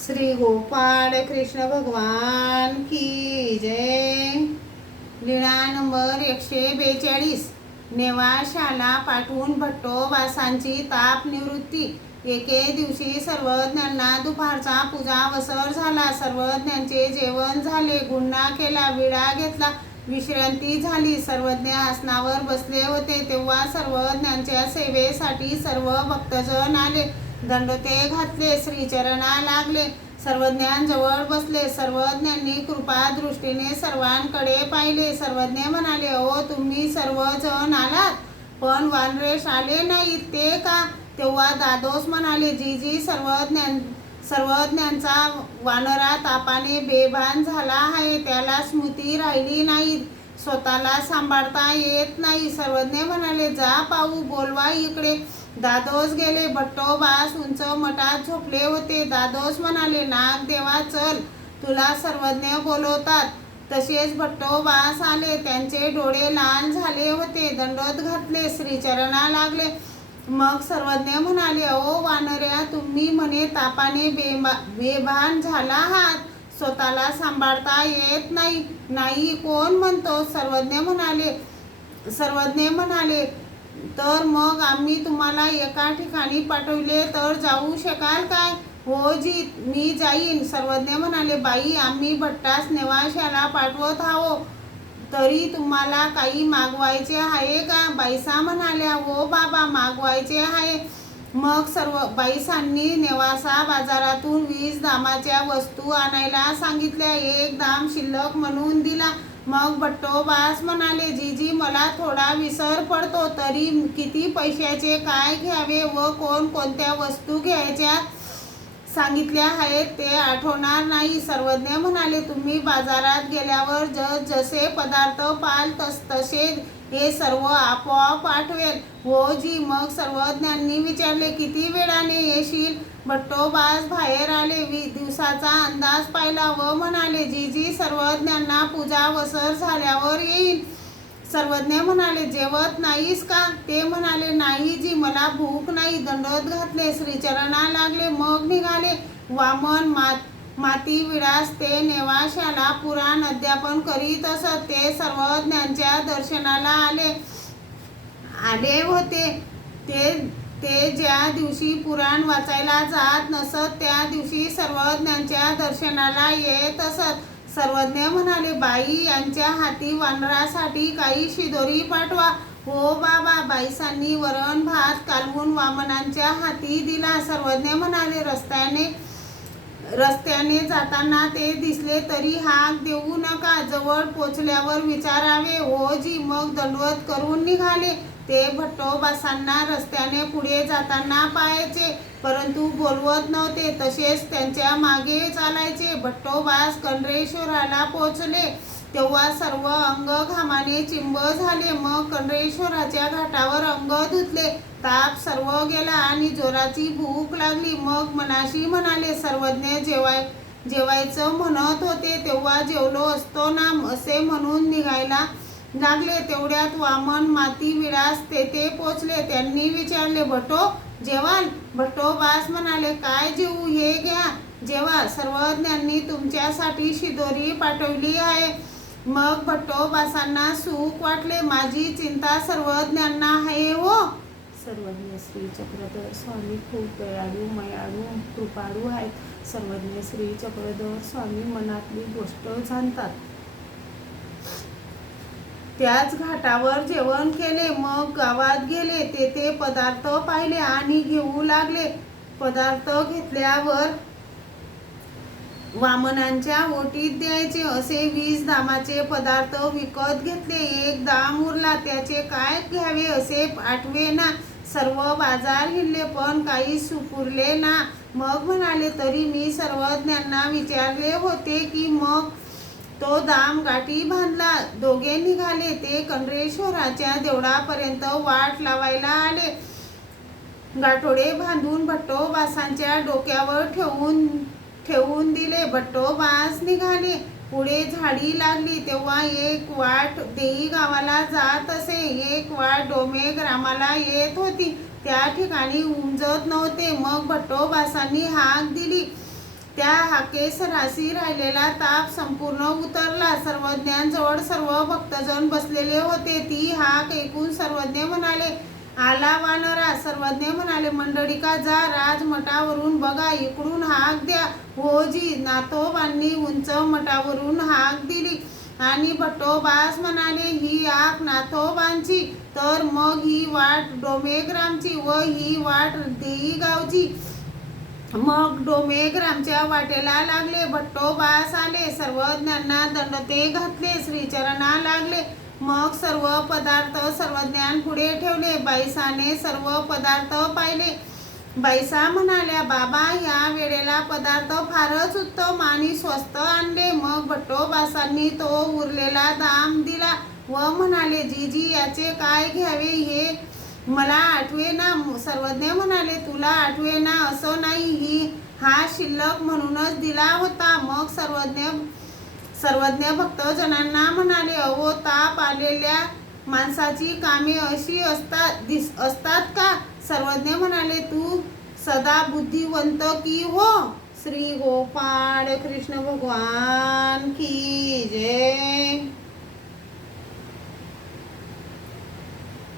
श्री गोपाळ कृष्ण भगवान की जय। लीळा नंबर 142। नेवाशाला पाठवून भट्टोबासांची ताप निवृत्ती। एके दिवशी सर्वज्ञांना दुपारचा पूजावसर झाला। सर्वज्ञांचे जेवण झाले, गुन्हा केला, विडा घेतला, विश्रांती झाली। सर्वज्ञ आसनावर बसले होते तेव्हा सर्वज्ञांच्या सेवेसाठी सर्व भक्तजन आले, दंडोते घातले, श्रीचरणा लागले, सर्वज्ञांजवळ बसले। सर्वज्ञांनी कृपा दृष्टीने सर्वांकडे पाहिले। सर्वज्ञ म्हणाले, अहो तुम्ही सर्वजण आलात, पण वानरेश आले नाहीत, ते का? तेव्हा दादोस म्हणाले, जीजी सर्वज्ञांचा वानरा तापाने बेभान झाला आहे, त्याला स्मृती राहिली नाही, स्वतःला सांभाळता येत नाही। सर्वज्ञ म्हणाले, जा पाहू, बोलवा इकडे। दादोस गेले। भट्टोबास उंच मठात झोपले होते। दादोस म्हणाले, नागदेवा चल, तुला सर्वज्ञ बोलवतात। तसेच भट्टोबास आले, त्यांचे डोळे लाल झाले होते, दंडोत घातले, श्रीचरणा लागले। मग सर्वज्ञ म्हणाले, अहो वानऱ्या, तुम्ही म्हणे तापाने बेभान झाला आहात, स्वतःला सांभाळता येत नाही, नाही कोण म्हणतो? सर्वज्ञ म्हणाले, तर मग आम्ही तुम्हाला एका ठिकाणी पाठवले तर जाऊ शकाल काय? हो जी, मी जाईन। सर्वज्ञ म्हणाले, बाई, आम्ही भट्टास नेवाशाला पाठवत आहोत, तरी तुम्हाला काही मागवायचे आहे का? बाईसा म्हणाल्या, हो बाबा, मागवायचे आहे। मग सर्व बाईसांनी नेवासा बाजारातून 20 दामाच्या वस्तू आणायला सांगितल्या, 1 दाम शिल्लक म्हणून दिला। मग भट्टोबास म्हणाले, जीजी, मला थोडा विसर पडतो, तरी किती पैशाचे काय घ्यावे व कोणत्या वस्तू घ्यायच्या सांगितल्या आहेत ते आठवणार नाही। सर्वज्ञ म्हणाले, तुम्ही बाजारात गेल्यावर जसे पदार्थ पाल तसे हे सर्व आपोआप आठवेल। हो जी। मग सर्वज्ञांनी विचारले, किती वेळाने येशील? भट्टोबास बाहेर आले, दिवसाचा अंदाज पाहिला व म्हणाले, जीजी, सर्वज्ञांना पूजावसर झाल्यावर येईल। सर्वज्ञ म्हणाले, जेवत नाहीस का? ते म्हणाले, नाही जी, मला भूक नाही। दंडोत घातले, श्रीचरणा लागले, मग निघाले। वामन माती विडास ते नेवाशाला पुराण अध्यापन करीत असत। ते सर्वज्ञांच्या दर्शनाला आले होते। ते ज्या दिवशी पुराण वाचायला जात नसत, त्या दिवशी सर्वज्ञांच्या दर्शनाला येत असत। सर्वज्ञ म्हणाले, बाई, यांच्या हाती वानरासाठी काही शिदोरी पाठवा। हो बाबा। बाईसांनी वरण भात कालवून वामनांच्या हाती दिला। सर्वज्ञ म्हणाले, रस्त्याने जाताना ते दिसले तरी हाक देऊ नका, जवळ पोचल्यावर विचारावे। हो जी। मग दंडवत करून निघाले। ते भट्टोबासांना रस्त्याने पुढे जाताना पाहायचे, परंतु बोलवत नव्हते, तसेच त्यांच्या मागे चालायचे। भट्टोबास कंड्रेश्वराला पोचले तेव्हा सर्व अंग घामाने चिंब झाले। मग कंड्रेश्वराच्या घाटावर अंग धुतले, ताप सर्व गेला आणि जोराची भूक लागली। मग मनाशी म्हणाले, सर्वज्ञ जेवायचं म्हणत होते तेव्हा जेवलो असतो ना, असे म्हणून निघायला लागले। तेवढ्यात वामन माती विडास तेथे पोचले। त्यांनी विचारले, भट्टो, जेवाल? भट्टोबास म्हणाले, काय जेवू, हे घ्या, जेवा, सर्वज्ञांनी तुमच्यासाठी शिदोरी पाठवली आहे। मग भट्टोबासांना सुख वाटले, माझी चिंता सर्वज्ञांना आहे हो। सर्वज्ञ श्री चक्रधर स्वामी खूप दयाळू, मयाळू, कृपाळू आहेत। सर्वज्ञ श्री चक्रधर स्वामी मनातली गोष्ट जाणतात। त्याच घाटावर जेवण केले। मग गावात गेले, तेथे पदार्थ पाहिले आणि घेऊ लागले। पदार्थ घेतल्यावर वामनांच्या ओटीत द्यायचे असे 20 दामाचे पदार्थ विकत घेतले। 1 दाम उरला, त्याचे काय घ्यावे असे आठवेना। सर्व बाजार हिंडले, पण काही सुपुरले ना। मग म्हणाले, तरी मी सर्वज्ञांना विचारले होते की मग तो दाम गाठी बांधला। दोघे निघाले। ते कंड्रेश्वराच्या देवळापर्यंत वाट लावायला आले। गाठोडे बांधून भट्टोबासांच्या डोक्यावर ठेवून दिले। भट्टोबास निघाले। पुढे झाडी लागली तेव्हा एक वाट देई गावाला जात असे, एक वाट डोमे ग्रामाला येत होती। त्या ठिकाणी उमजत नव्हते। मग भट्टोबासांनी हाक दिली त्या हाकेस राशी राहिलेला ताप संपूर्ण उतरला. सर्वज्ञांजवळ सर्व भक्तजन बसलेले होते. ती हाक ऐकून सर्वज्ञ म्हणाले, आला वानरा. सर्वज्ञ म्हणाले, मंडळिका जा, राजमठावरून बघा, इकडून हाक द्या. होजी. नाथोबांनी उंच मठावरून हाक दिली आणि भट्टोबास म्हणाले, ही हाक नाथोबांची, तर मग ही वाट डोमेग्रामची व ही वाट देईगावची. मग डोमेग्रामच्या वाटेला लागले. भट्टोबास आले. सर्वज्ञांना दंडते घातले. श्रीचरणा लागले. मग सर्व पदार्थ सर्वज्ञांपुढे ठेवले. बाईसाने सर्व पदार्थ पाहिले. बाईसा म्हणाल्या, बाबा, या वेळेला पदार्थ फारच उत्तम आणि स्वस्त आणले. मग भट्टोबासांनी तो उरलेला दाम दिला व म्हणाले, जीजी, याचे काय घ्यावे हे मला आठवेना. सर्वज्ञ म्हणाले, तुला आठवेना असं नाही, हा शिल्लक म्हणूनच दिला होता. मग सर्वज्ञ भक्तजनांना म्हणाले, अहो, ताप आलेल्या माणसाची कामे अशी असतात का? सर्वज्ञ म्हणाले, तू सदा बुद्धिवंत की हो. श्री गोपाळ कृष्ण भगवान की जय.